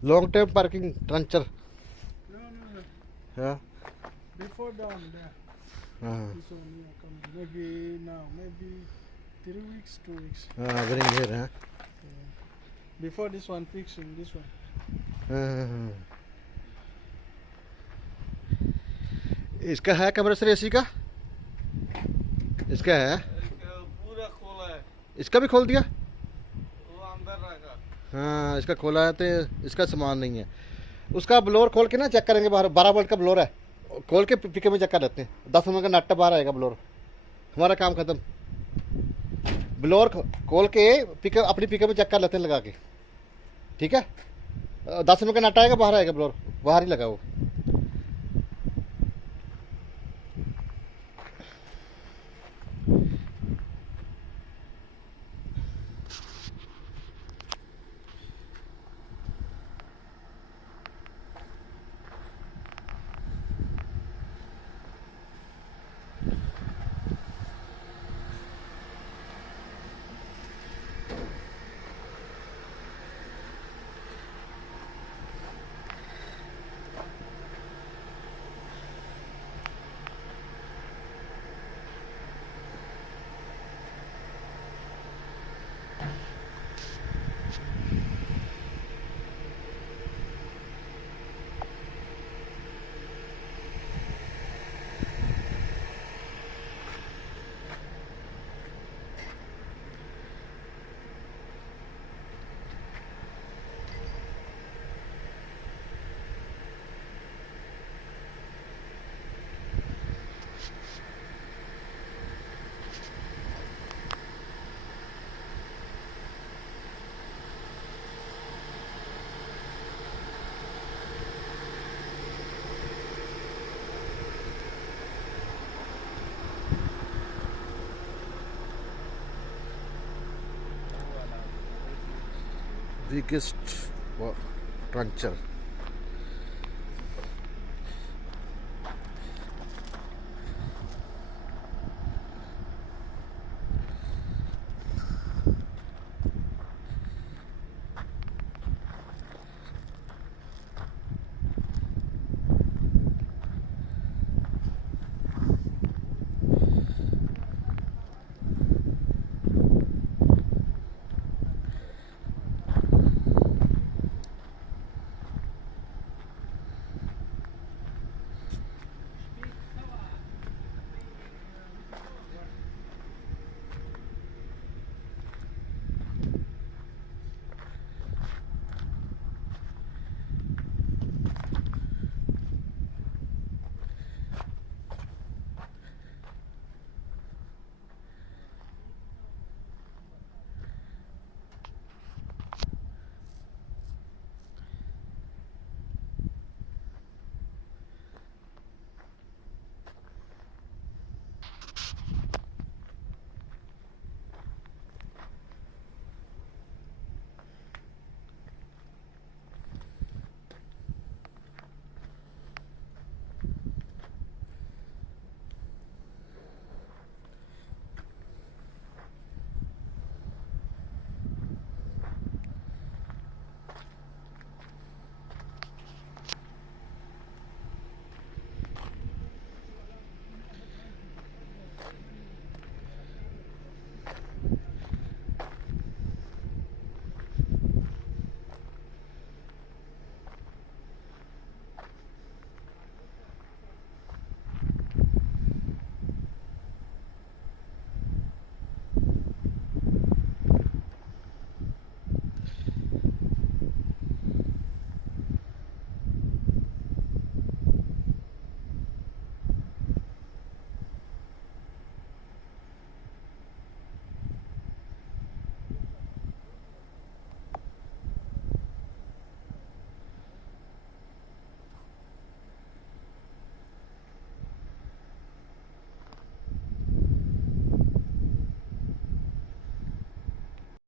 Long term parking truncher. No. Yeah. Before down there. This one here coming. Maybe now, maybe 3 weeks, 2 weeks. Bring here, huh? Yeah. Before this one fixing this one. इसका है compressor AC का? इसका है? पूरा खोला है। इसका भी खोल दिया? वो अंदर रहेगा। हाँ, इसका खोला है तो इसका सामान नहीं है। उसका ब्लोअर खोल के ना चेक करेंगे बाहर। 12 वोल्ट का ब्लोअर है, खोल के पिकअप में चेक कर लेते हैं। 10 रुपये का नट बाहर आएगा ब्लोअर, हमारा काम खत्म। ब्लोअर खोल के पिकअप अपनी पिकअप में चेक कर लेते हैं लगा के, ठीक है? 10 रुपये का नट आएगा, बाहर आएगा ब्लोअर, बाहर ही लगा वो। Biggest truncher.